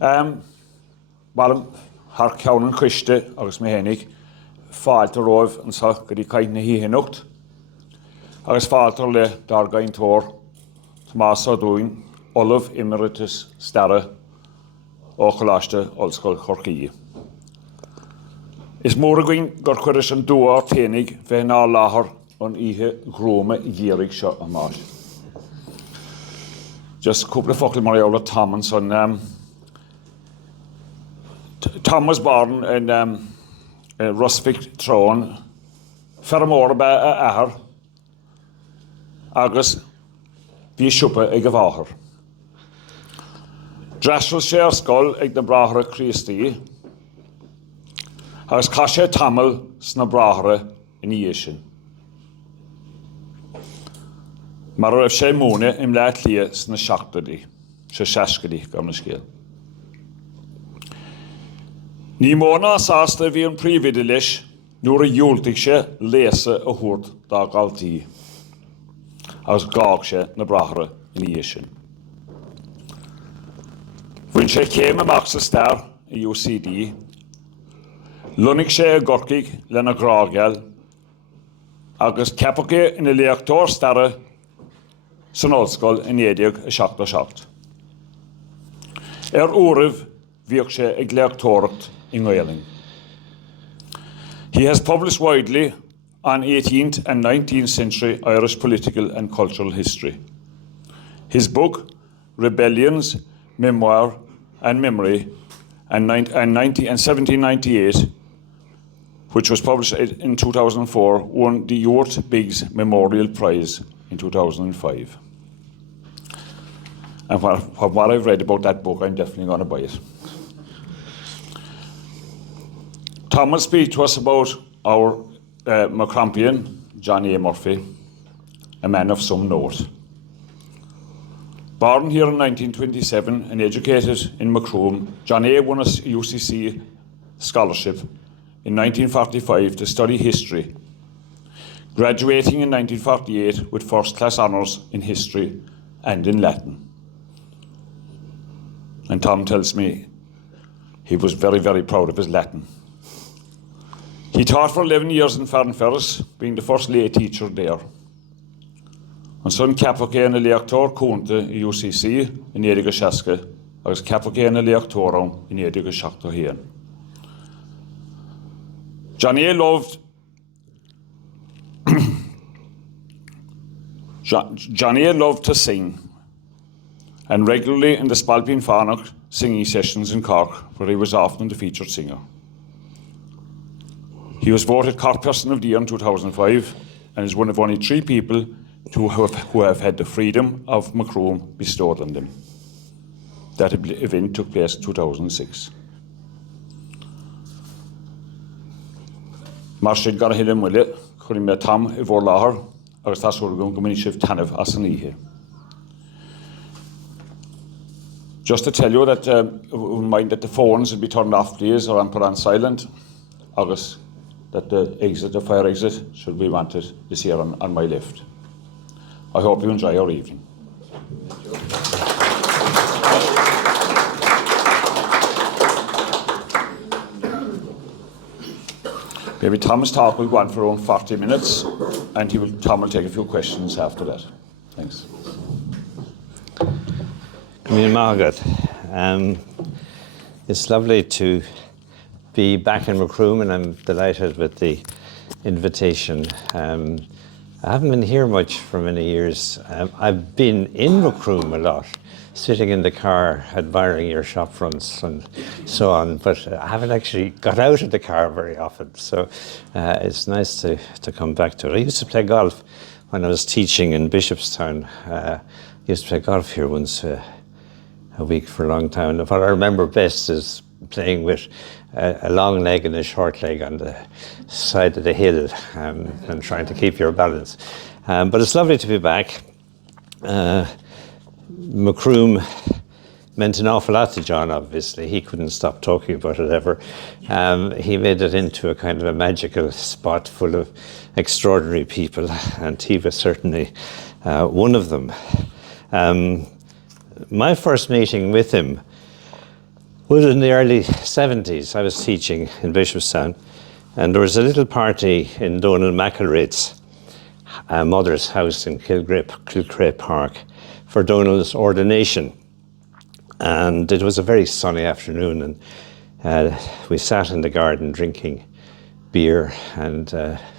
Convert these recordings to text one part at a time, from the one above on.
Wel, har cawn yn chwiste, agos mae henig, ffaelt o roedd yn sa gyda cael na hi hynwgt. Agos ffaelt o le dargain tor, Thomas o dwy'n, Olaf Emeritus Starre, o chalaste Olsgol Chorchi. Is môr y gwyn gorchwyrus yn dŵa o'r tenig fe na lahar o'n ihe grwme gierig sio y maes. Just cwbl o ffocl mor iawn o Thomas o'n Thomas Barn yn Rosvik Tron ffermor be a ahar agos fi siwpa ag y fahar. Drasol sé ysgol ag na brahara Christi agos casio tamil sna brahara yn iesyn. Mae'r rhaid sé mwne im leat lia sna siacta di, sé siasga di gam na sgil. Ní móna sásta bhí an príomhide leis nuair a dheoltaigh sé léasa a thuairt dá galtaí, agus gách sé na brathra in iasyn. Bhain sé céim amach sa stair i UCD, lunig sé a gorcaigh le na grágeal, agus cepacha ina leachtóir starra san ollscoil in 1977. Uairibh bhíodh sé ag leachtóireacht in Wales. He has published widely on 18th and 19th century Irish political and cultural history. His book, Rebellions, Memoir and Memory, and 1798, which was published in 2004, won the Ewart Biggs Memorial Prize in 2005. And what I've read about that book, I'm definitely going to buy it. Thomas' speech was about our Macrampian, John A. Murphy, a man of some note. Born here in 1927 and educated in Macroom, John A. won a UCC scholarship in 1945 to study history, graduating in 1948 with first-class honours in history and in Latin. And Tom tells me he was very, very proud of his Latin. He taught for 11 years in Farnferris, being the first lay teacher there. And son capacha na leachtóir cúnta i UCC in 1960, agus capacha na leachtóir in 1971. John A. loved John A. loved to sing, and regularly in the Spalpeen Fanach singing sessions in Cork, where he was often the featured singer. He was voted Cork Person of the Year in 2005 and is one of only 3 people who have had the freedom of Macroom bestowed on them. That event took place in 2006. Marshall got a hit him with it, calling me Tom if or Lahar, or that's what we're going to shift Tanev as an here. Just to tell you that we mind that the phones will be turned off, please, or put on silent. August. That the fire exit should be wanted this year on my left. I hope you enjoy your evening. Maybe Tom's talk will go on for around 40 minutes, and Tom will take a few questions after that. Thanks. Margaret, it's lovely to be back in Macroom, and I'm delighted with the invitation. I haven't been here much for many years. I've been in Macroom a lot, sitting in the car admiring your shop fronts and so on, but I haven't actually got out of the car very often, so it's nice to come back to it. I used to play golf when I was teaching in Bishopstown. I used to play golf here once a week for a long time. And what I remember best is playing with a long leg and a short leg on the side of the hill and trying to keep your balance. But it's lovely to be back. Macroom meant an awful lot to John, obviously. He couldn't stop talking about it ever. He made it into a kind of a magical spot full of extraordinary people, and he was certainly one of them. My first meeting with him Well, in the early 70s, I was teaching in Bishopstown, and there was a little party in Donald McElraith's mother's house in Kilcray Park for Donald's ordination. And it was a very sunny afternoon, and we sat in the garden drinking beer, and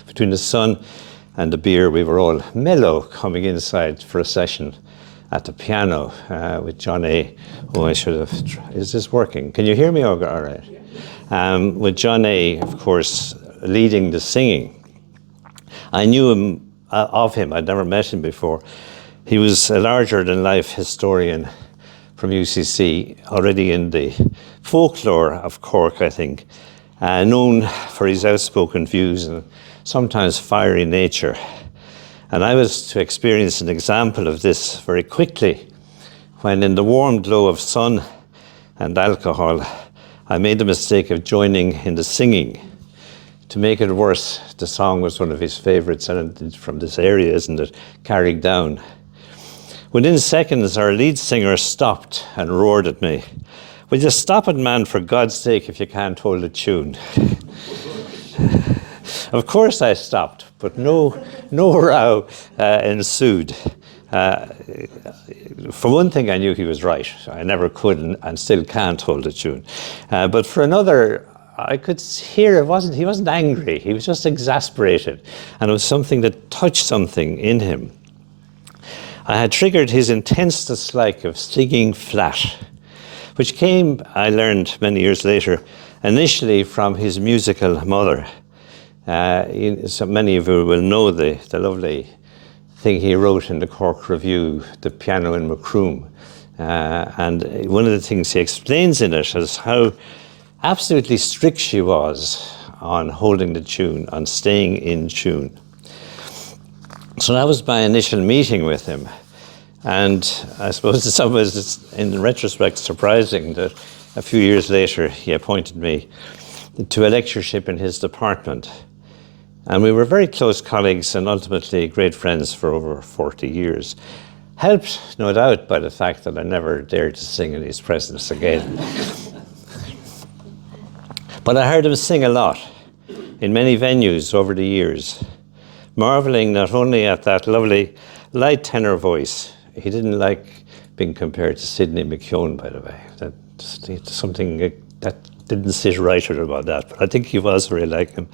between the sun and the beer, we were all mellow coming inside for a session at the piano with John A. Oh, I should have. Is this working? Can you hear me all right? With John A., of course, leading the singing. I knew him of him. I'd never met him before. He was a larger-than-life historian from UCC, already in the folklore of Cork, I think, known for his outspoken views and sometimes fiery nature. And I was to experience an example of this very quickly when, in the warm glow of sun and alcohol, I made the mistake of joining in the singing. To make it worse, the song was one of his favourites, and it's from this area, isn't it? Carried Down. Within seconds, our lead singer stopped and roared at me. "Will you stop it, man, for God's sake, if you can't hold a tune?" Of course I stopped, but no row ensued. For one thing, I knew he was right. I never could and still can't hold a tune. But for another, I could hear he wasn't angry. He was just exasperated. And it was something that touched something in him. I had triggered his intense dislike of singing flat, which came, I learned many years later, initially from his musical mother. So many of you will know the lovely thing he wrote in the Cork Review, The Piano in Macroom. And one of the things he explains in it is how absolutely strict she was on holding the tune, on staying in tune. So that was my initial meeting with him. And I suppose in some ways it's, in retrospect, surprising that a few years later he appointed me to a lectureship in his department. And we were very close colleagues and ultimately great friends for over 40 years. Helped, no doubt, by the fact that I never dared to sing in his presence again. But I heard him sing a lot in many venues over the years, marveling not only at that lovely light tenor voice. He didn't like being compared to Sidney McKeown, by the way. That's something that didn't sit right with him about that, but I think he was very like him.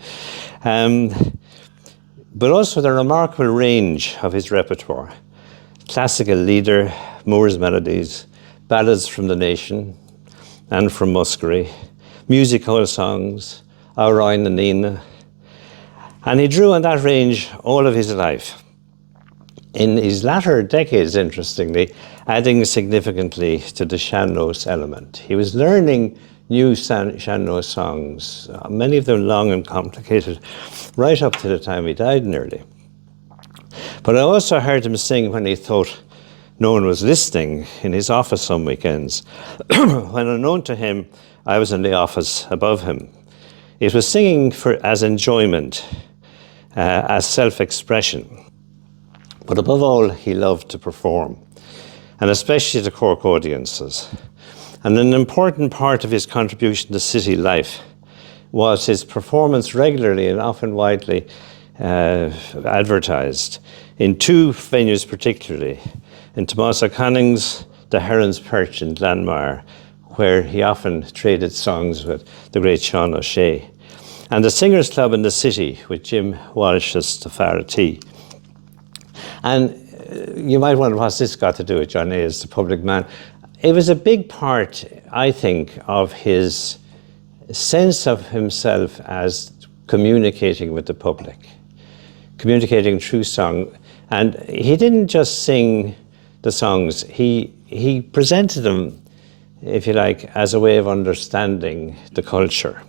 But also the remarkable range of his repertoire. Classical leader, Moore's melodies, ballads from the nation and from Muskerry, music hall songs, Áráin na Nína. And he drew on that range all of his life. In his latter decades, interestingly, adding significantly to the sean-nós element. He was learning new sean-nós songs, many of them long and complicated, right up to the time he died nearly. But I also heard him sing when he thought no one was listening in his office some weekends. When unknown to him, I was in the office above him. It was singing as enjoyment, as self-expression. But above all, he loved to perform, and especially to Cork audiences. And an important part of his contribution to city life was his performance regularly and often widely advertised in two venues particularly, in Tomás O'Conning's The Heron's Perch in Glanmire, where he often traded songs with the great Sean O'Shea, and the Singers Club in the City with Jim Walsh's The Fara Tea. And you might wonder, what's this got to do with John A. as the public man? It was a big part, I think, of his sense of himself as communicating with the public, communicating through song. And he didn't just sing the songs, he presented them, if you like, as a way of understanding the culture.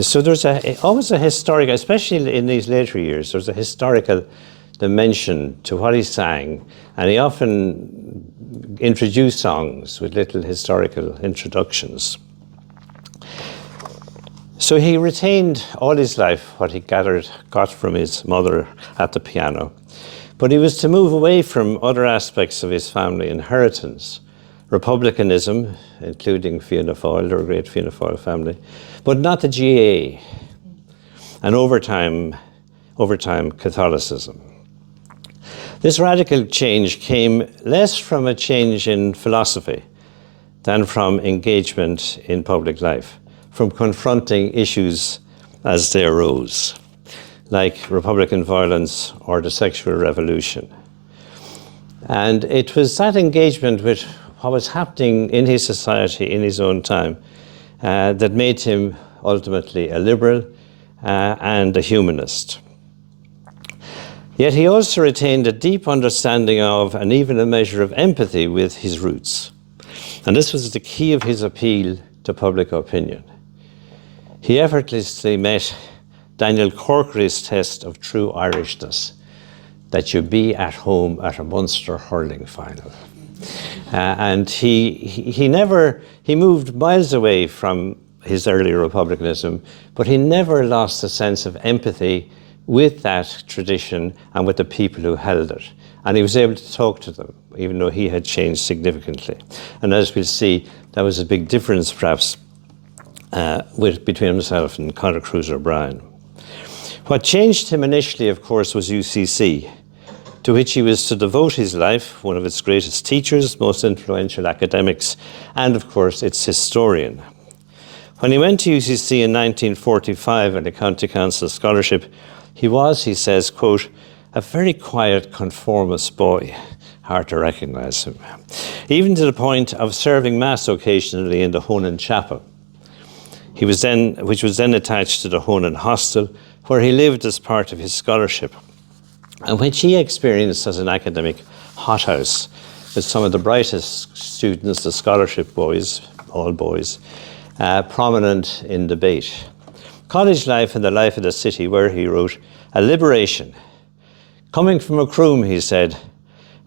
So there's always a historic, especially in these later years, there's a historical dimension to what he sang, and he often introduced songs with little historical introductions. So he retained all his life what he got from his mother at the piano, But he was to move away from other aspects of his family inheritance, republicanism, including Fianna Fáil, or a great Fianna Fáil family, but not the GAA, and over time Catholicism. This radical change came less from a change in philosophy than from engagement in public life, from confronting issues as they arose, like Republican violence or the sexual revolution. And it was that engagement with what was happening in his society in his own time that made him ultimately a liberal and a humanist. Yet he also retained a deep understanding of and even a measure of empathy with his roots. And this was the key of his appeal to public opinion. He effortlessly met Daniel Corkery's test of true Irishness, that you be at home at a Munster hurling final. And he moved miles away from his earlier republicanism, but he never lost a sense of empathy with that tradition and with the people who held it. And he was able to talk to them, even though he had changed significantly. And as we'll see, that was a big difference, perhaps, between himself and Conor Cruise O'Brien. What changed him initially, of course, was UCC, to which he was to devote his life, one of its greatest teachers, most influential academics, and, of course, its historian. When he went to UCC in 1945 on a county council scholarship, he was, he says, quote, a very quiet conformist boy. Hard to recognise him. Even to the point of serving Mass occasionally in the Honan Chapel, which was then attached to the Honan Hostel, where he lived as part of his scholarship, and which he experienced as an academic hothouse with some of the brightest students, the scholarship boys, all boys, prominent in debate. College life and the life of the city, where he wrote, a liberation. Coming from Macroom, he said,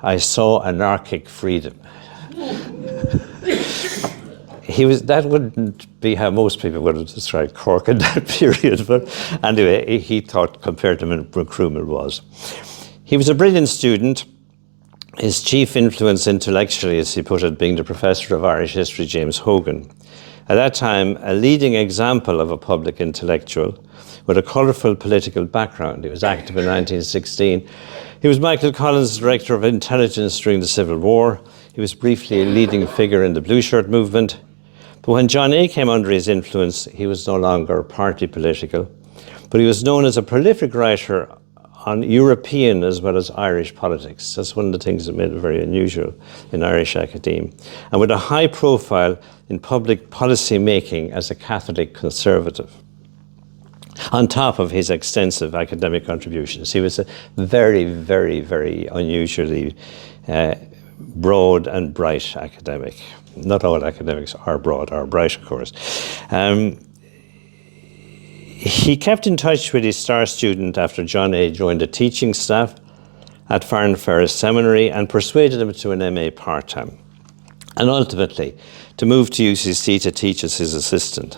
I saw anarchic freedom. That wouldn't be how most people would have described Cork in that period, but anyway, he thought compared to Macroom it was. He was a brilliant student. His chief influence intellectually, as he put it, being the professor of Irish history, James Hogan. At that time, a leading example of a public intellectual with a colourful political background. He was active in 1916. He was Michael Collins' Director of Intelligence during the Civil War. He was briefly a leading figure in the Blue Shirt movement. But when John A. came under his influence, he was no longer party political, but he was known as a prolific writer on European as well as Irish politics. That's one of the things that made it very unusual in Irish academe. And with a high profile in public policy making as a Catholic conservative. On top of his extensive academic contributions, he was a very, very, very unusually broad and bright academic. Not all academics are broad or bright, of course. He kept in touch with his star student after John A. joined the teaching staff at Farnferris Seminary and persuaded him to an MA part-time, and ultimately to move to UCC to teach as his assistant.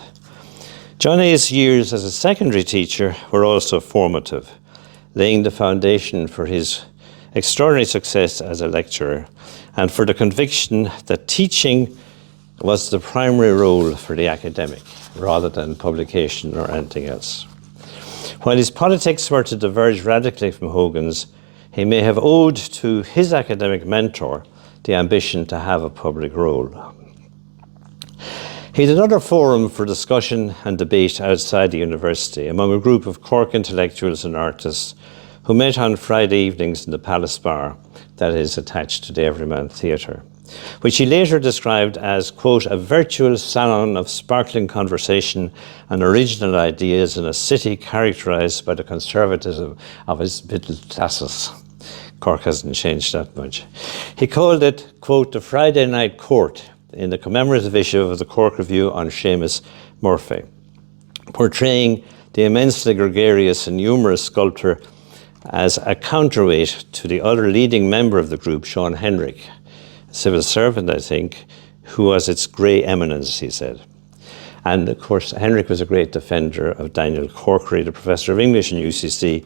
John A.'s years as a secondary teacher were also formative, laying the foundation for his extraordinary success as a lecturer and for the conviction that teaching was the primary role for the academic rather than publication or anything else. While his politics were to diverge radically from Hogan's, he may have owed to his academic mentor the ambition to have a public role. He had another forum for discussion and debate outside the university among a group of Cork intellectuals and artists who met on Friday evenings in the Palace Bar that is attached to the Everyman Theatre, which he later described as, quote, a virtual salon of sparkling conversation and original ideas in a city characterised by the conservatism of its middle classes. Cork hasn't changed that much. He called it, quote, the Friday Night Court in the commemorative issue of the Cork Review on Seamus Murphy, portraying the immensely gregarious and humorous sculptor as a counterweight to the other leading member of the group, Sean Henrick, a civil servant, I think, who was its grey eminence, he said. And of course, Henrick was a great defender of Daniel Corkery, the professor of English in UCC,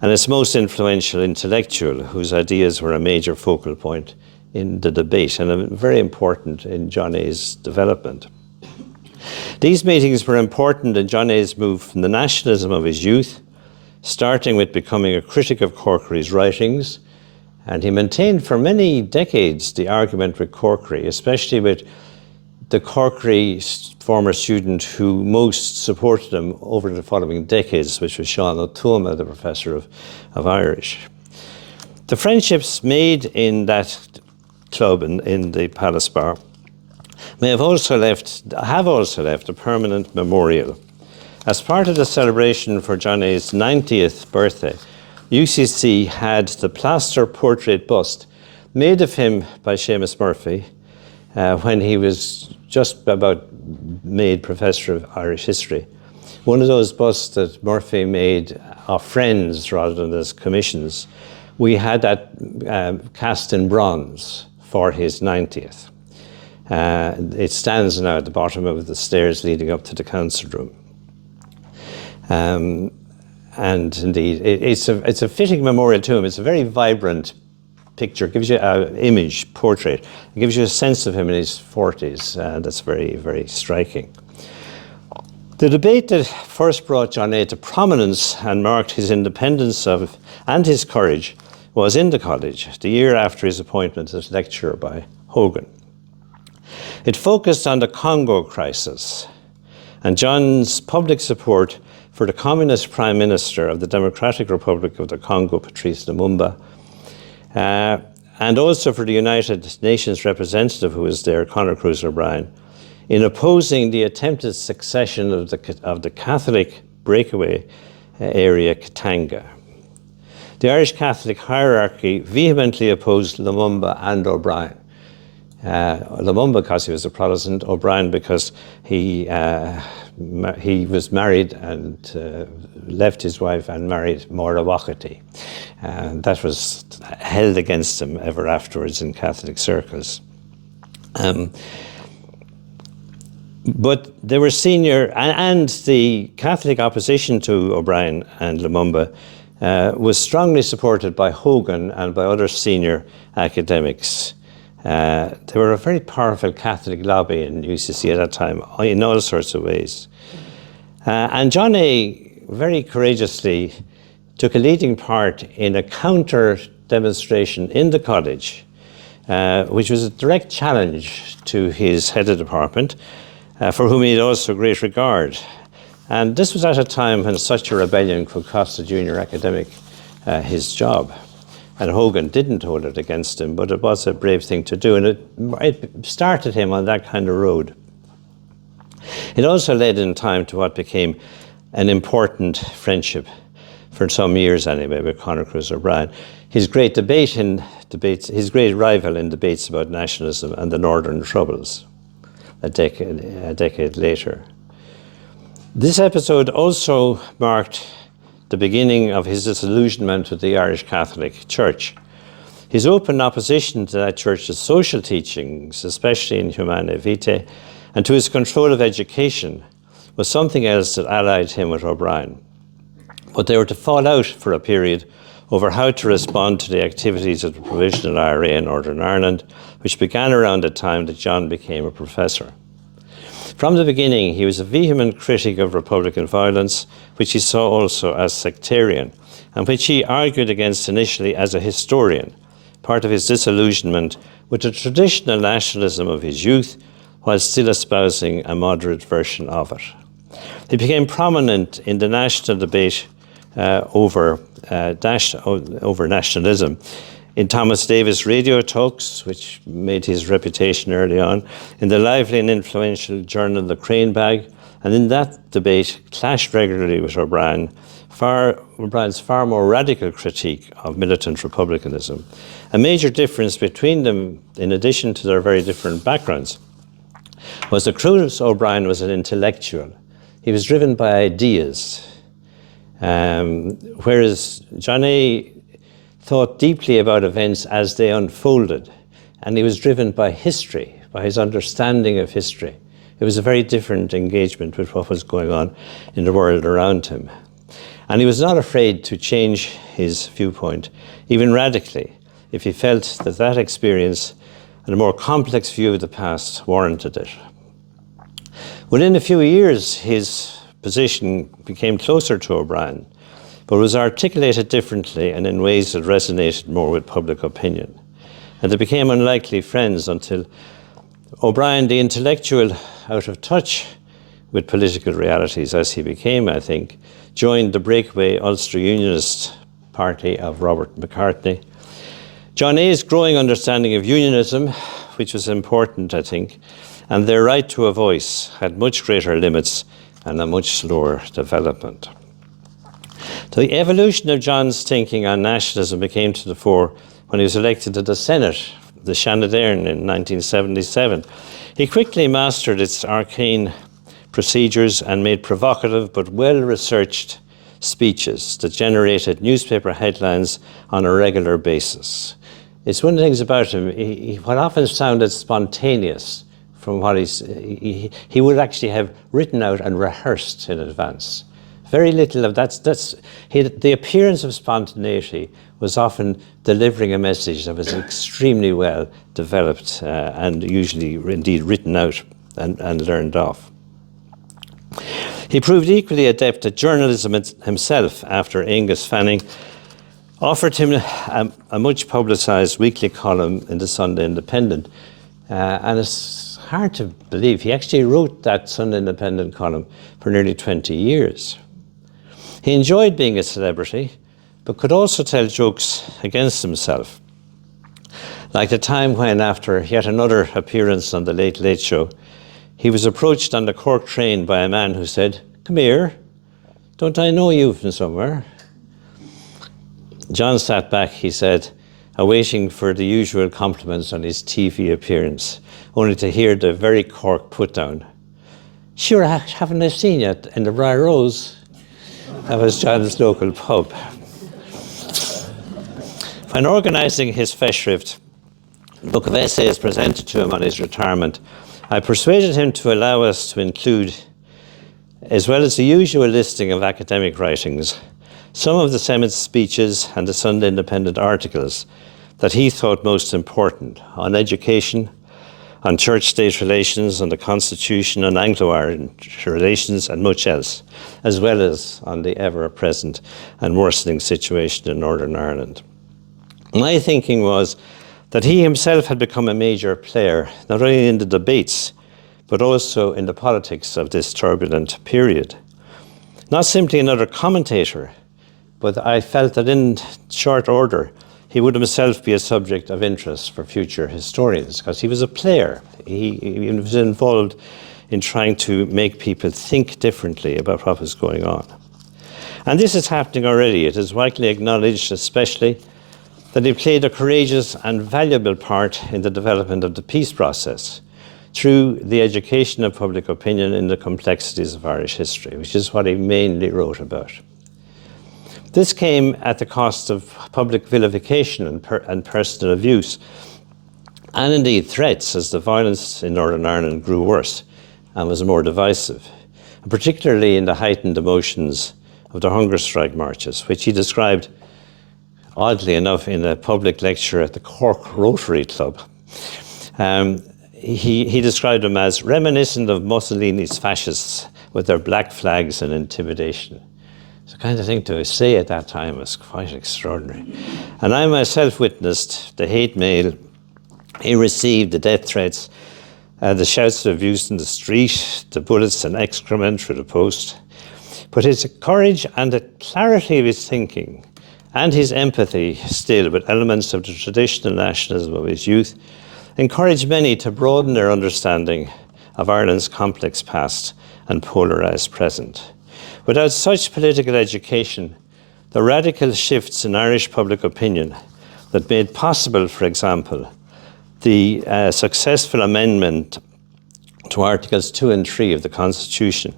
and its most influential intellectual, whose ideas were a major focal point in the debate and very important in John A.'s development. These meetings were important in John A.'s move from the nationalism of his youth, starting with becoming a critic of Corkery's writings, and he maintained for many decades the argument with Corkery, especially with the Corkery former student who most supported him over the following decades, which was Sean O'Tuama, the professor of Irish. The friendships made in that club in the Palace Bar have also left a permanent memorial. As part of the celebration for John A.'s 90th birthday, UCC had the plaster portrait bust made of him by Seamus Murphy when he was just about made Professor of Irish History. One of those busts that Murphy made of friends rather than as commissions. We had that cast in bronze for his 90th. It stands now at the bottom of the stairs leading up to the council room. And indeed, it's a fitting memorial to him. It's a very vibrant picture, gives you an image, portrait. It gives you a sense of him in his 40s. That's very, very striking. The debate that first brought John A. to prominence and marked his independence and his courage was in the college, the year after his appointment as lecturer by Hogan. It focused on the Congo crisis and John's public support for the communist prime minister of the Democratic Republic of the Congo, Patrice Lumumba, and also for the United Nations representative who was there, Conor Cruz O'Brien, in opposing the attempted succession of the Catholic breakaway area, Katanga. The Irish Catholic hierarchy vehemently opposed Lumumba and O'Brien. Lumumba because he was a Protestant, O'Brien because he was married and left his wife and married Maura Wakati. That was held against him ever afterwards in Catholic circles. But they were senior, and the Catholic opposition to O'Brien and Lumumba was strongly supported by Hogan and by other senior academics. They were a very powerful Catholic lobby in UCC at that time in all sorts of ways. And John A. very courageously took a leading part in a counter demonstration in the college, which was a direct challenge to his head of department, for whom he had also great regard. And this was at a time when such a rebellion could cost a junior academic his job. And Hogan didn't hold it against him, but it was a brave thing to do, and it started him on that kind of road. It also led in time to what became an important friendship, for some years anyway, with Conor Cruz O'Brien. His great his great rival in debates about nationalism and the Northern Troubles, a decade later. This episode also marked the beginning of his disillusionment with the Irish Catholic Church. His open opposition to that church's social teachings, especially in Humanae Vitae, and to his control of education, was something else that allied him with O'Brien. But they were to fall out for a period over how to respond to the activities of the Provisional IRA in Northern Ireland, which began around the time that John became a professor. From the beginning, he was a vehement critic of Republican violence, which he saw also as sectarian, and which he argued against initially as a historian, part of his disillusionment with the traditional nationalism of his youth, while still espousing a moderate version of it. He became prominent in the national debate over nationalism, in Thomas Davis' radio talks, which made his reputation early on, in the lively and influential journal The Crane Bag, and in that debate clashed regularly with O'Brien's far more radical critique of militant republicanism. A major difference between them, in addition to their very different backgrounds, was that Cruz O'Brien was an intellectual. He was driven by ideas, whereas John A. thought deeply about events as they unfolded, and he was driven by history, by his understanding of history. It was a very different engagement with what was going on in the world around him. And he was not afraid to change his viewpoint, even radically, if he felt that that experience and a more complex view of the past warranted it. Within a few years, his position became closer to O'Brien, but was articulated differently and in ways that resonated more with public opinion. And they became unlikely friends until O'Brien, the intellectual, out of touch with political realities as he became, I think, joined the breakaway Ulster Unionist Party of Robert McCartney. John A's growing understanding of unionism, which was important, I think, and their right to a voice had much greater limits and a much slower development. The evolution of John's thinking on nationalism came to the fore when he was elected to the Senate, the Shanadairn, in 1977. He quickly mastered its arcane procedures and made provocative but well-researched speeches that generated newspaper headlines on a regular basis. It's one of the things about him, what often sounded spontaneous from what he would actually have written out and rehearsed in advance. Very little of the appearance of spontaneity was often delivering a message that was extremely well developed and usually indeed written out and learned off. He proved equally adept at journalism himself after Angus Fanning offered him a much publicised weekly column in the Sunday Independent. And it's hard to believe, he actually wrote that Sunday Independent column for nearly 20 years. He enjoyed being a celebrity, but could also tell jokes against himself. Like the time when, after yet another appearance on the Late Late Show, he was approached on the Cork train by a man who said, "Come here, don't I know you from somewhere?" John sat back, he said, awaiting for the usual compliments on his TV appearance, only to hear the very Cork put down. "Sure, haven't I seen you in the Briar Rose?" That was John's local pub. When organising his Feshrift, a book of essays presented to him on his retirement, I persuaded him to allow us to include, as well as the usual listing of academic writings, some of the Semit's speeches and the Sunday Independent articles that he thought most important on education, on church-state relations, on the Constitution, on Anglo-Irish relations, and much else, as well as on the ever-present and worsening situation in Northern Ireland. My thinking was that he himself had become a major player, not only in the debates, but also in the politics of this turbulent period. Not simply another commentator, but I felt that in short order, he would himself be a subject of interest for future historians, because he was a player. He was involved in trying to make people think differently about what was going on. And this is happening already. It is widely acknowledged, especially, that he played a courageous and valuable part in the development of the peace process through the education of public opinion in the complexities of Irish history, which is what he mainly wrote about. This came at the cost of public vilification and personal abuse, and indeed threats, as the violence in Northern Ireland grew worse and was more divisive, and particularly in the heightened emotions of the hunger strike marches, which he described, oddly enough, in a public lecture at the Cork Rotary Club. He described them as reminiscent of Mussolini's fascists with their black flags and intimidation. It's the kind of thing to say at that time was quite extraordinary. And I myself witnessed the hate mail he received, the death threats, the shouts of abuse in the street, the bullets and excrement through the post. But his courage and the clarity of his thinking and his empathy still with elements of the traditional nationalism of his youth encouraged many to broaden their understanding of Ireland's complex past and polarised present. Without such political education, the radical shifts in Irish public opinion that made possible, for example, the successful amendment to Articles 2 and 3 of the Constitution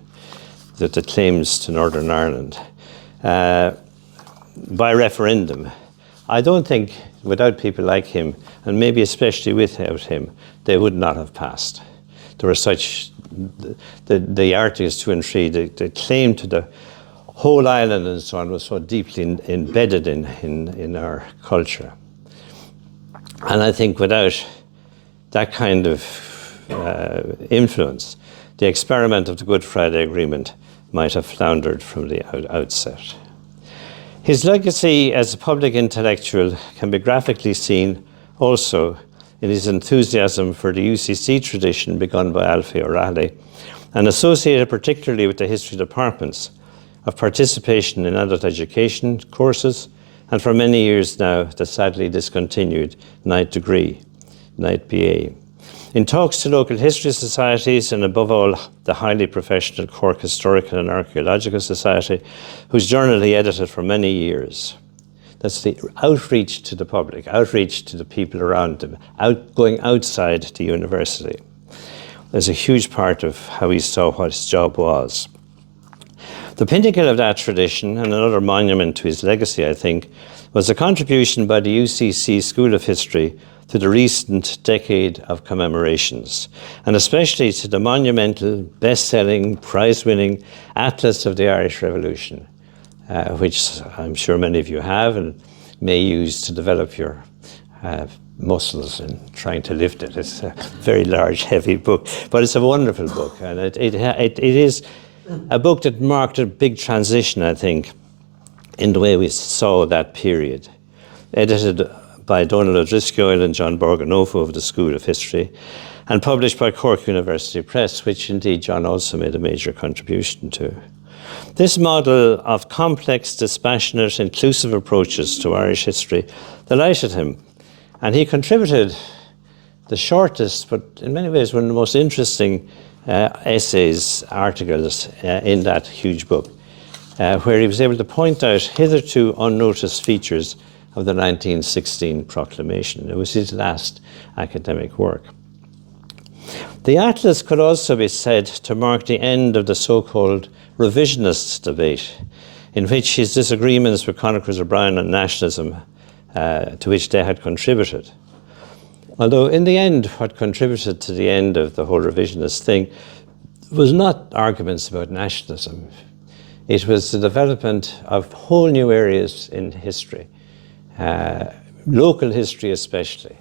that the claims to Northern Ireland by referendum, I don't think without people like him, and maybe especially without him, they would not have passed. There were such, the Articles 2 and 3, the claim to the whole island and so on was so deeply embedded in our culture. And I think without that kind of influence, the experiment of the Good Friday Agreement might have floundered from the outset. His legacy as a public intellectual can be graphically seen also in his enthusiasm for the UCC tradition begun by Alfie O'Reilly and associated particularly with the history departments of participation in adult education courses and for many years now the sadly discontinued Night Degree, Night BA. In talks to local history societies and above all the highly professional Cork Historical and Archaeological Society, whose journal he edited for many years. That's the outreach to the public, outreach to the people around him, going outside the university. There's a huge part of how he saw what his job was. The pinnacle of that tradition, and another monument to his legacy, I think, was a contribution by the UCC School of History to the recent decade of commemorations, and especially to the monumental, best-selling, prize-winning Atlas of the Irish Revolution, which I'm sure many of you have and may use to develop your muscles in trying to lift it. It's a very large, heavy book, but it's a wonderful book, and it is a book that marked a big transition, I think, in the way we saw that period. Edited by Donald O'Driscoll and John Borganofo of the School of History, and published by Cork University Press, which indeed John also made a major contribution to. This model of complex, dispassionate, inclusive approaches to Irish history delighted him, and he contributed the shortest, but in many ways one of the most interesting essays, articles in that huge book, where he was able to point out hitherto unnoticed features of the 1916 proclamation. It was his last academic work. The Atlas could also be said to mark the end of the so-called revisionist debate, in which his disagreements with chroniclers O'Brien on nationalism, to which they had contributed. Although in the end, what contributed to the end of the whole revisionist thing was not arguments about nationalism. It was the development of whole new areas in history, local history especially.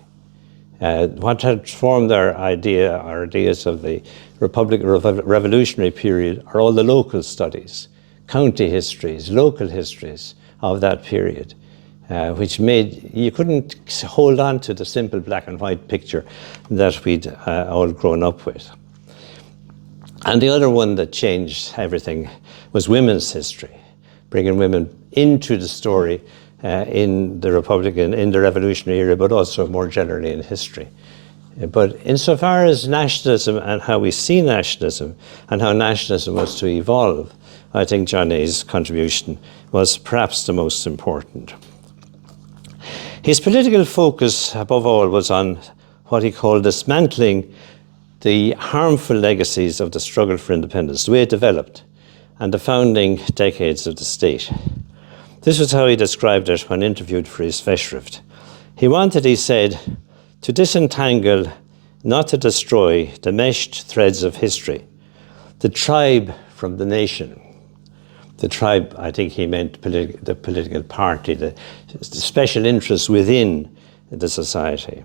What had formed our ideas of the revolutionary period are all the local studies, county histories, local histories of that period, which made, you couldn't hold on to the simple black and white picture that we'd all grown up with. And the other one that changed everything was women's history, bringing women into the story in the revolutionary era, but also more generally in history. But insofar as nationalism and how we see nationalism and how nationalism was to evolve, I think John A.'s contribution was perhaps the most important. His political focus, above all, was on what he called dismantling the harmful legacies of the struggle for independence, the way it developed, and the founding decades of the state. This was how he described it when interviewed for his Feshrift. He wanted, he said, to disentangle, not to destroy, the meshed threads of history, the tribe from the nation. The tribe, I think he meant the political party, the special interests within the society.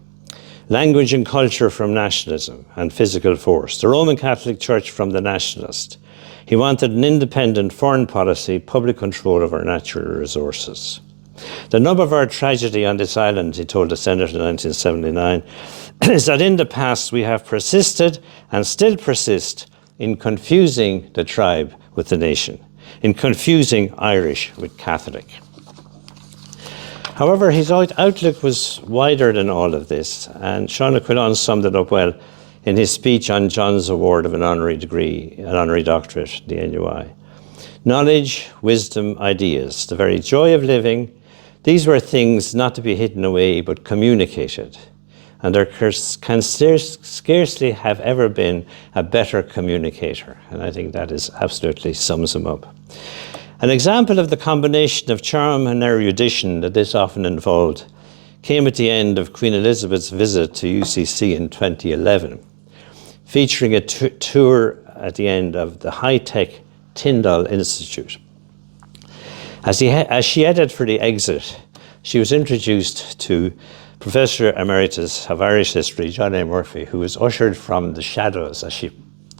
Language and culture from nationalism and physical force. The Roman Catholic Church from the nationalist. He wanted an independent foreign policy, public control of our natural resources. The nub of our tragedy on this island, he told the Senate in 1979, is that in the past we have persisted and still persist in confusing the tribe with the nation, in confusing Irish with Catholic. However, his outlook was wider than all of this, and Sean Quillan summed it up well in his speech on John's award of an honorary degree, an honorary doctorate, the NUI. Knowledge, wisdom, ideas, the very joy of living, these were things not to be hidden away but communicated. And there can scarcely have ever been a better communicator. And I think that absolutely sums him up. An example of the combination of charm and erudition that this often involved came at the end of Queen Elizabeth's visit to UCC in 2011, featuring a tour at the end of the high-tech Tyndall Institute. As she headed for the exit, she was introduced to Professor Emeritus of Irish History, John A. Murphy, who was ushered from the shadows as she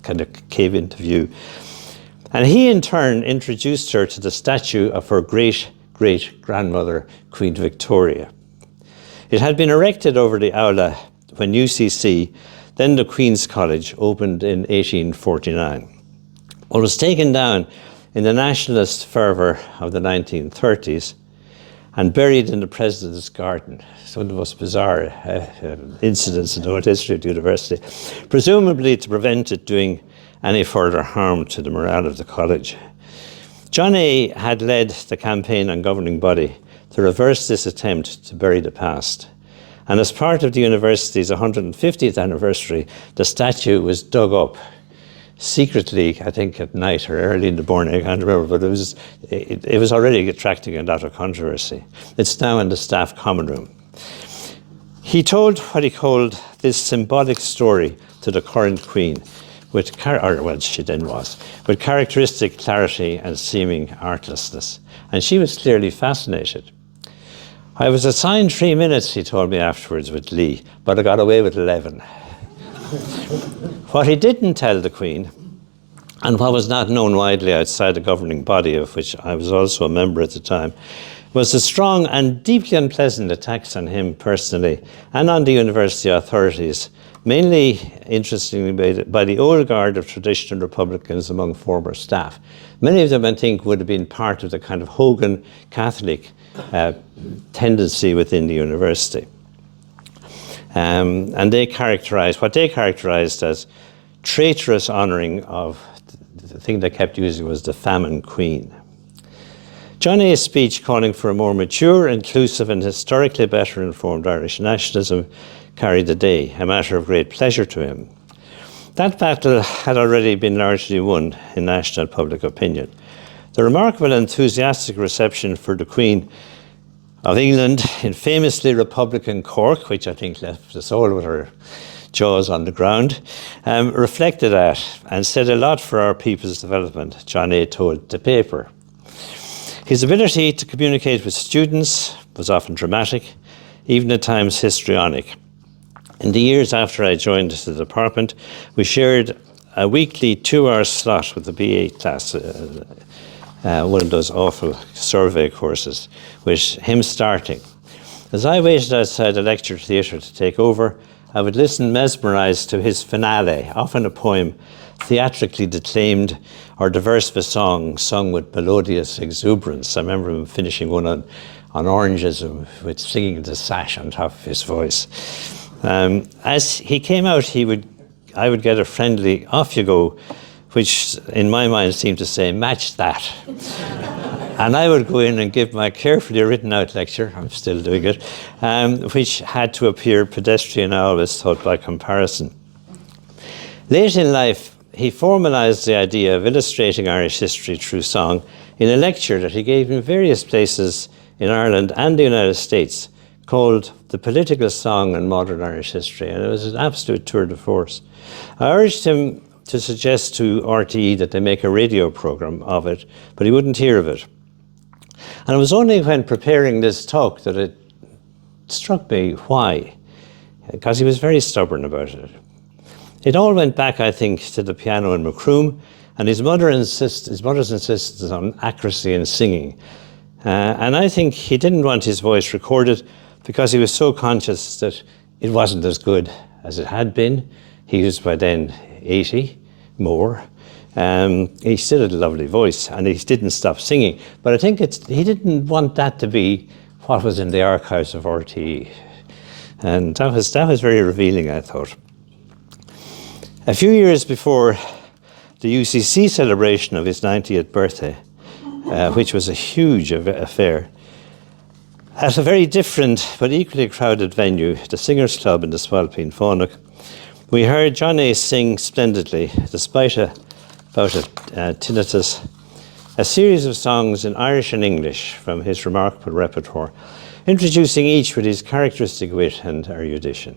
kind of came into view. And he, in turn, introduced her to the statue of her great-great-grandmother, Queen Victoria. It had been erected over the Aula when UCC, then the Queen's College, opened in 1849. It was taken down in the nationalist fervour of the 1930s and buried in the President's Garden. It's one of the most bizarre incidents in the whole history of the university, presumably to prevent it doing any further harm to the morale of the college. John A. had led the campaign on governing body to reverse this attempt to bury the past. And as part of the university's 150th anniversary, the statue was dug up secretly, I think at night or early in the morning, I can't remember, but it was already attracting a lot of controversy. It's now in the staff common room. He told what he called this symbolic story to the current queen, she then was, with characteristic clarity and seeming artlessness. And she was clearly fascinated. I was assigned 3 minutes, he told me afterwards, with Lee, but I got away with 11. What he didn't tell the Queen, and what was not known widely outside the governing body, of which I was also a member at the time, was the strong and deeply unpleasant attacks on him personally and on the university authorities, mainly, interestingly, by the old guard of traditional Republicans among former staff. Many of them, I think, would have been part of the kind of Hogan Catholic tendency within the university. And what they characterized as traitorous honouring of, the thing they kept using was the famine queen. John A.'s speech calling for a more mature, inclusive and historically better informed Irish nationalism carried the day, a matter of great pleasure to him. That battle had already been largely won in national public opinion. The remarkable enthusiastic reception for the Queen of England in famously Republican Cork, which I think left us all with our jaws on the ground, reflected that and said a lot for our people's development, John A. told the paper. His ability to communicate with students was often dramatic, even at times histrionic. In the years after I joined the department, we shared a weekly 2-hour slot with the BA class, one of those awful survey courses, with him starting. As I waited outside the lecture theatre to take over, I would listen mesmerised to his finale, often a poem theatrically declaimed or diverse of a song sung with melodious exuberance. I remember him finishing one on oranges with singing the sash on top of his voice. As he came out, I would get a friendly "off you go," which in my mind seemed to say, "match that." And I would go in and give my carefully written out lecture, I'm still doing it, which had to appear pedestrian, I always thought, by comparison. Late in life, he formalised the idea of illustrating Irish history through song in a lecture that he gave in various places in Ireland and the United States, called The Political Song in Modern Irish History, and it was an absolute tour de force. I urged him to suggest to RTE that they make a radio programme of it, but he wouldn't hear of it. And it was only when preparing this talk that it struck me why, because he was very stubborn about it. It all went back, I think, to the piano in Macroom and his mother's insistence on accuracy in singing. And I think he didn't want his voice recorded because he was so conscious that it wasn't as good as it had been. He was by then 80, more. He still had a lovely voice and he didn't stop singing. But I think he didn't want that to be what was in the archives of RTE. And that was very revealing, I thought. A few years before the UCC celebration of his 90th birthday, which was a huge affair, at a very different but equally crowded venue, the Singers Club in the Swalpeen Fánacht, we heard John A. sing splendidly, despite a bout of tinnitus, a series of songs in Irish and English from his remarkable repertoire, introducing each with his characteristic wit and erudition.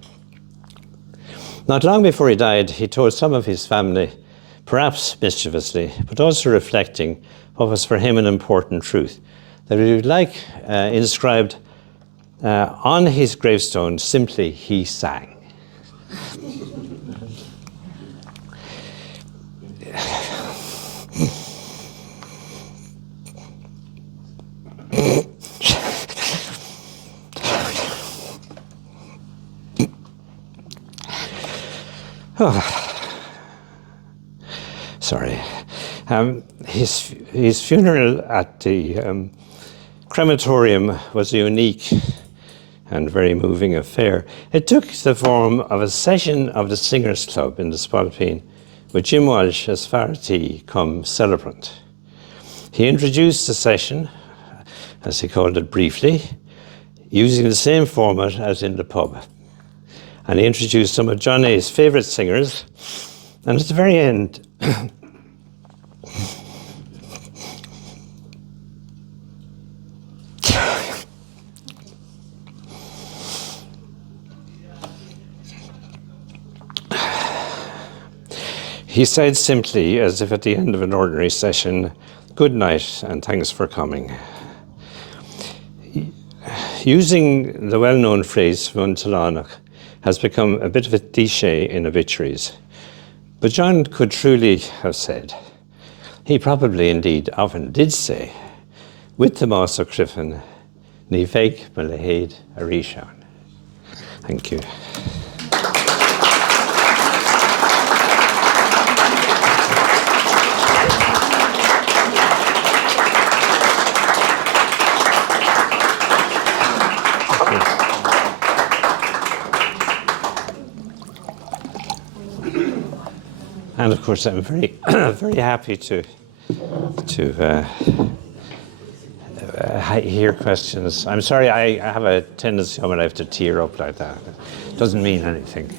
Not long before he died, he told some of his family, perhaps mischievously, but also reflecting what was for him an important truth, that we would like inscribed on his gravestone simply, he sang. Sorry. His funeral at the crematorium was a unique and very moving affair. It took the form of a session of the Singers Club in the Spalpeen, with Jim Walsh as Farty cum celebrant. He introduced the session, as he called it briefly, using the same format as in the pub. And he introduced some of John A.'s favourite singers, and at the very end, he said simply, as if at the end of an ordinary session, "Good night and thanks for coming." Using the well-known phrase "Fun Talánach" has become a bit of a cliché in obituaries. But John could truly have said, he probably indeed often did say, "With the Moss of Criffin, ni feig me le héad a ríseán." Thank you. And of course, I'm very, very happy to hear questions. I'm sorry, I have a tendency when I have to tear up like that. It doesn't mean anything.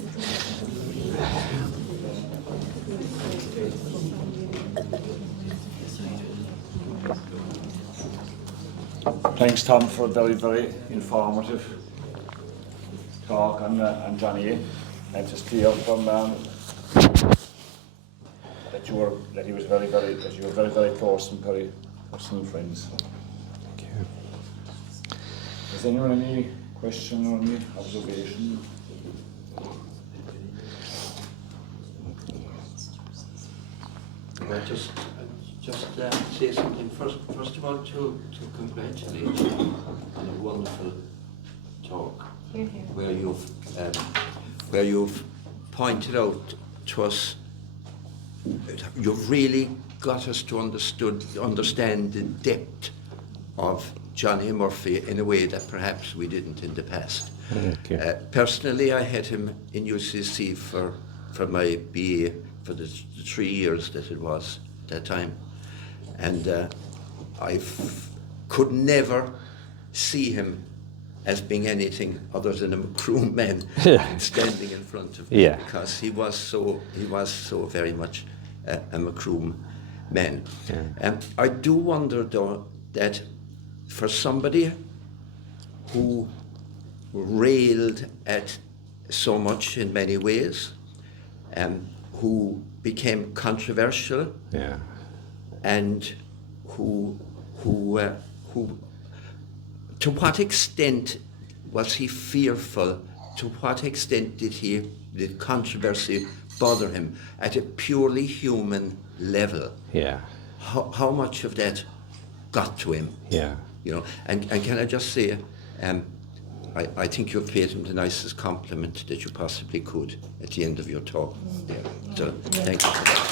Thanks, Tom, for a very, very informative talk on Johnny. And just clear from that you were very, very close and very personal friends. Thank you. Has anyone any question or any observation? Just say something. First of all, to congratulate you on a wonderful talk, where you've pointed out to us. You've really got us to understand the depth of Johnny Murphy in a way that perhaps we didn't in the past. Thank you. Personally, I had him in UCC for my BA for the 3 years that it was at that time. And I could never see him as being anything other than a Macroom man standing in front of me, because he was so very much a Macroom man. I do wonder though that for somebody who railed at so much in many ways, who became controversial, and who to what extent was he fearful? To what extent did controversy bother him at a purely human level? How much of that got to him? You know, and can I just say, I think you've paid him the nicest compliment that you possibly could at the end of your talk. So thank you for that.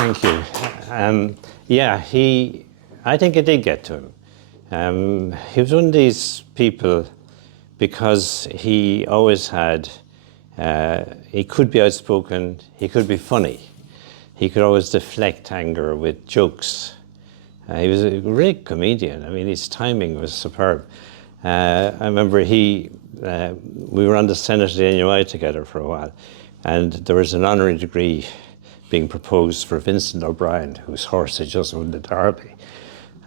Thank you. I think it did get to him. He was one of these people, because he always had, he could be outspoken, he could be funny. He could always deflect anger with jokes. He was a great comedian. I mean, his timing was superb. I remember we were on the Senate at the NUI together for a while, and there was an honorary degree being proposed for Vincent O'Brien, whose horse had just won the Derby.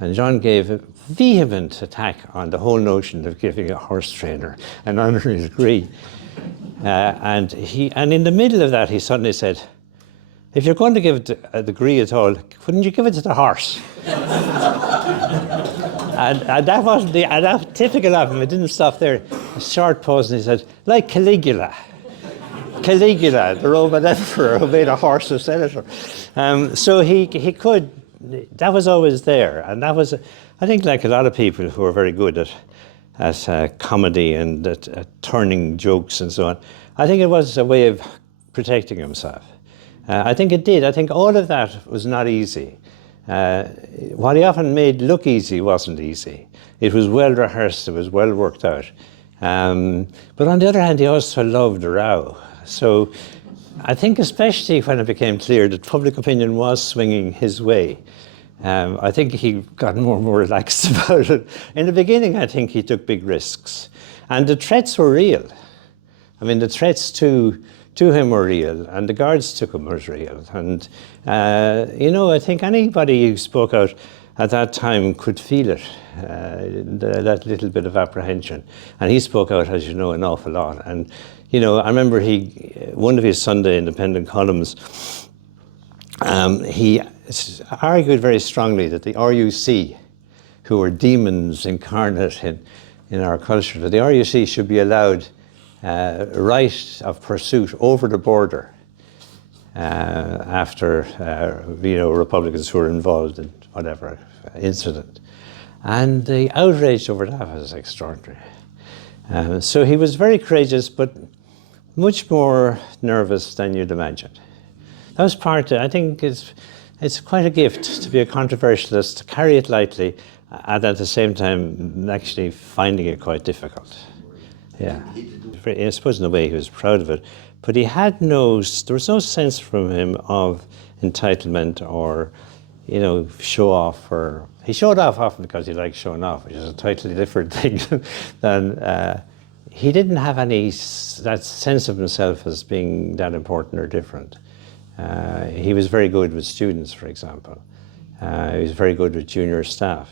And John gave a vehement attack on the whole notion of giving a horse trainer an honorary degree. And in the middle of that, he suddenly said, if you're going to give it a degree at all, couldn't you give it to the horse? and that wasn't that typical of him. It didn't stop there. A short pause, and he said, like Caligula. Caligula, the Roman emperor who made a horse a senator. So he could, that was always there. And that was, I think, like a lot of people who are very good at comedy and at turning jokes and so on, I think it was a way of protecting himself. I think it did. I think all of that was not easy. What he often made look easy wasn't easy. It was well rehearsed, it was well worked out. But on the other hand, he also loved a row. So I think especially when it became clear that public opinion was swinging his way, I think he got more and more relaxed about it. In the beginning, I think he took big risks. And the threats were real. I mean, the threats to him were real, and the guards took him as real. And, you know, I think anybody who spoke out at that time could feel it, that little bit of apprehension. And he spoke out, as you know, an awful lot. And, you know, I remember one of his Sunday Independent columns, he argued very strongly that the RUC, who were demons incarnate in our culture, that the RUC should be allowed right of pursuit over the border after, you know, Republicans who were involved in whatever incident. And the outrage over that was extraordinary. So he was very courageous, but much more nervous than you'd imagine. That was I think it's quite a gift to be a controversialist, to carry it lightly, and at the same time actually finding it quite difficult. Yeah. I suppose in a way he was proud of it, but there was no sense from him of entitlement or, you know, show off. Or he showed off often because he liked showing off, which is a totally different thing than he didn't have that sense of himself as being that important or different. He was very good with students, for example. He was very good with junior staff.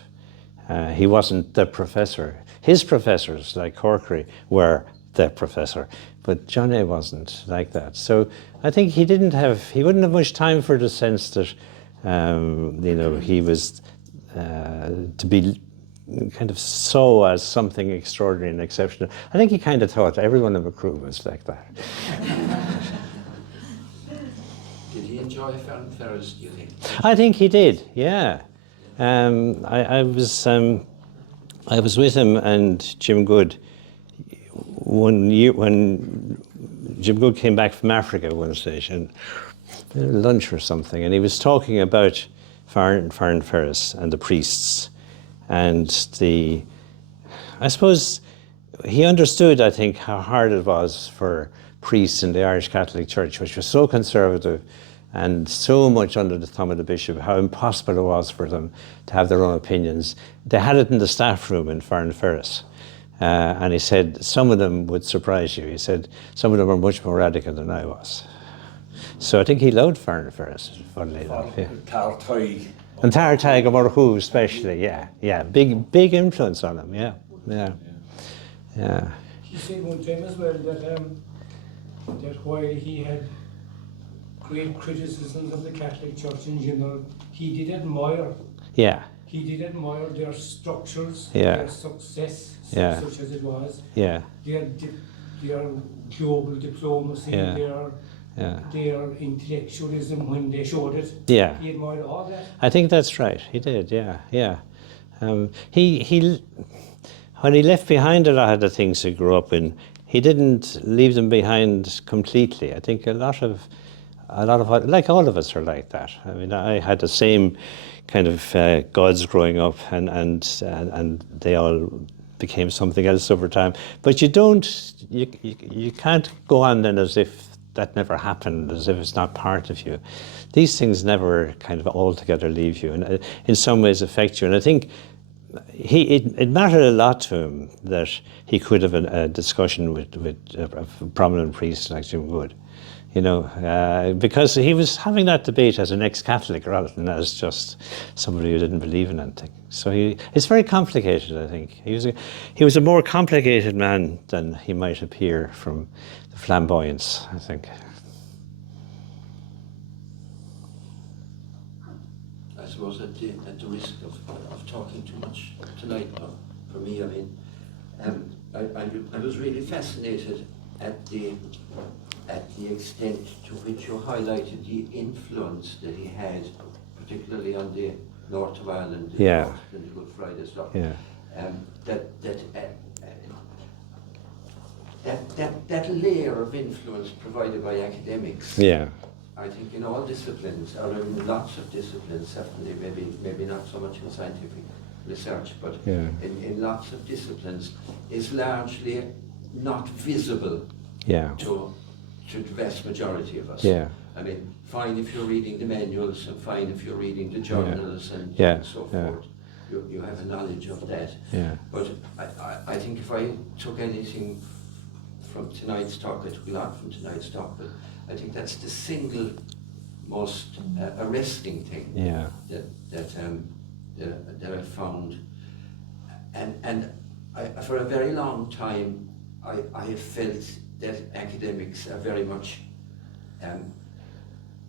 He wasn't the professor. His professors, like Corkery, were the professor, but John A. wasn't like that. So I think he wouldn't have much time for the sense that, you know, he was to be kind of saw as something extraordinary and exceptional. I think he kind of thought everyone in the crew was like that. Did he enjoy Fern Ferris, do you think? I think he did, yeah. I was with him and Jim Good one year when Jim Good came back from Africa one stage, and lunch or something, and he was talking about Fern Ferris and the priests, and I suppose he understood, I think, how hard it was for priests in the Irish Catholic Church, which was so conservative and so much under the thumb of the bishop, how impossible it was for them to have their own opinions. They had it in the staff room in Fern Ferris. And he said, some of them would surprise you. He said, some of them are much more radical than I was. So I think he loved Fern Ferris, funnily enough. Yeah. And Tartai Gomorrhu especially, yeah. Big influence on him, yeah. He said one time as well that while he had great criticisms of the Catholic Church in general, he did admire. Yeah. He did admire their structures, Yeah. their success, Yeah. such as it was. Yeah. Their global diplomacy, Yeah. their intellectualism when they showed it. Yeah. He admired all that. I think that's right. He did. Yeah. He when he left behind a lot of the things he grew up in, he didn't leave them behind completely. I think a lot of like all of us are like that. I mean, I had the same kind of gods growing up, and they all became something else over time. But you can't go on then as if that never happened, as if it's not part of you. These things never kind of altogether leave you, and in some ways affect you. And I think it mattered a lot to him that he could have a discussion with a prominent priest like Jim Wood, you know, because he was having that debate as an ex-Catholic rather than as just somebody who didn't believe in anything. So it's very complicated, I think. He was a more complicated man than he might appear from the flamboyance, I think. suppose at the risk of talking too much tonight, but for me, I mean, I was really fascinated at the extent to which you highlighted the influence that he had, particularly on the north of Ireland, the Yeah. North and the Good Friday stuff. Yeah. That layer of influence provided by academics. Yeah. I think in all disciplines, or in lots of disciplines, certainly maybe not so much in scientific research, but Yeah. in lots of disciplines, is largely not visible Yeah. to the vast majority of us. Yeah. I mean, fine if you're reading the manuals, and fine if you're reading the journals and so forth. You have a knowledge of that. Yeah. But I think if I took anything from tonight's talk, I took a lot from tonight's talk, but I think that's the single most arresting thing Yeah. that I found. And for a very long time, I have felt that academics are very much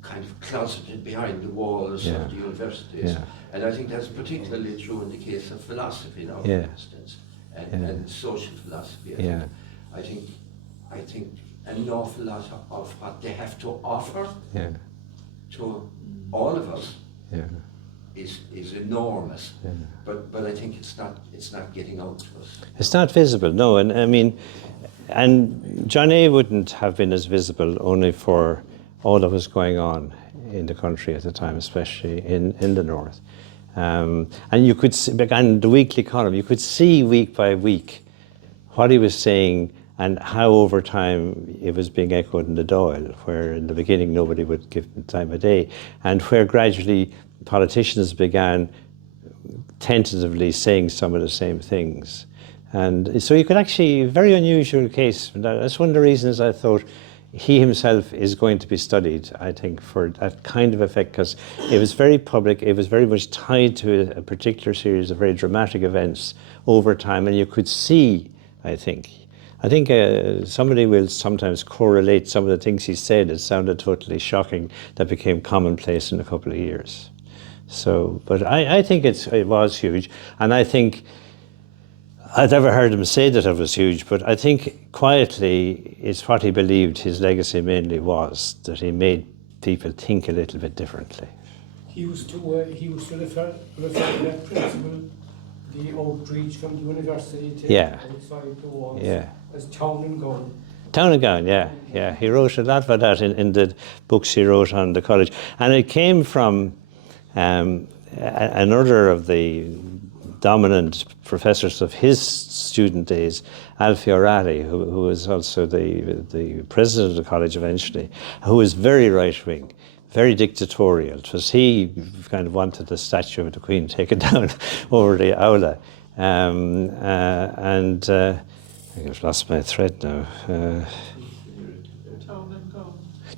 kind of closeted behind the walls Yeah. of the universities. Yeah. And I think that's particularly true in the case of philosophy now, Yeah. for instance, and social philosophy. I think an awful lot of what they have to offer Yeah. to all of us Yeah. is enormous. But I think it's not getting out to us. It's not visible, no. And I mean, and John A. wouldn't have been as visible only for all that was going on in the country at the time, especially in the north. And you could see, and the weekly column, you could see week by week what he was saying and how over time it was being echoed in the Dáil, where in the beginning nobody would give him time of day, and where gradually politicians began tentatively saying some of the same things. And so you could actually, very unusual case, that's one of the reasons I thought he himself is going to be studied, I think, for that kind of effect, because it was very public, it was very much tied to a particular series of very dramatic events over time, and you could see, I think somebody will sometimes correlate some of the things he said that sounded totally shocking that became commonplace in a couple of years. So, but I think it was huge, and I think I'd never heard him say that it was huge, but I think quietly it's what he believed his legacy mainly was, that he made people think a little bit differently. He used to refer to that principle, the outreach from the university to outside the walls, as town and gown. Town and gown, yeah. He wrote a lot about that in the books he wrote on the college. And it came from another of the dominant professors of his student days, Alfie O'Reilly, who was also the president of the college eventually, who was very right-wing, very dictatorial. It was he who kind of wanted the statue of the Queen taken down over the aula. I think I've lost my thread now.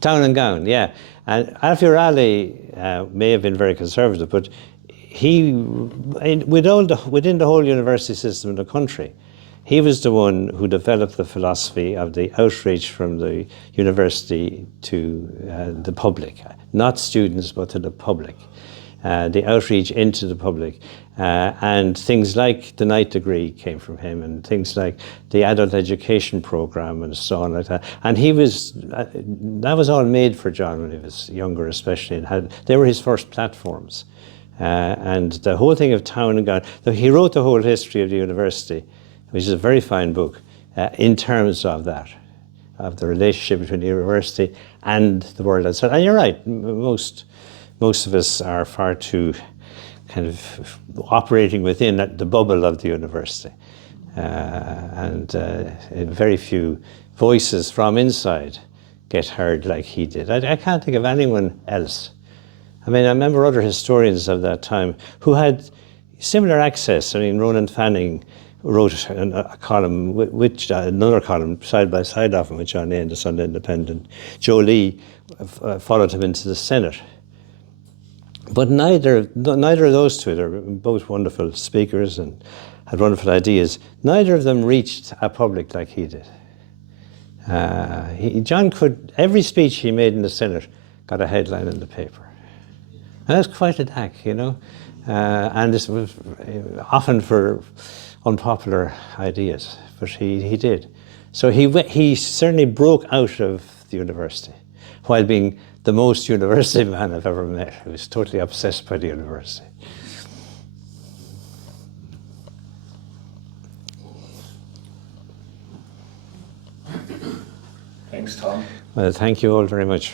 Town and gown, yeah. And Alfie O'Reilly may have been very conservative, but he, within the whole university system in the country, he was the one who developed the philosophy of the outreach from the university to the public, not students, but to the public. The outreach into the public. And things like the night degree came from him, and things like the adult education program and so on like that. And he was, that was all made for John when he was younger especially, and they were his first platforms. And the whole thing of town and gown, he wrote the whole history of the university, which is a very fine book, in terms of that, of the relationship between the university and the world outside. And you're right, most of us are far too kind of operating within the bubble of the university. And very few voices from inside get heard like he did. I can't think of anyone else. I mean, I remember other historians of that time who had similar access. I mean, Ronan Fanning wrote a column, another column side by side of him with John A. in the Sunday Independent. Joe Lee followed him into the Senate. But neither of those two, they're both wonderful speakers and had wonderful ideas, neither of them reached a public like he did. John could, every speech he made in the Senate got a headline in the paper. And that's quite a knack, you know. And this was often for unpopular ideas, but he did. So he certainly broke out of the university while being the most university man I've ever met. He was totally obsessed by the university. Thanks, Tom. Well, thank you all very much.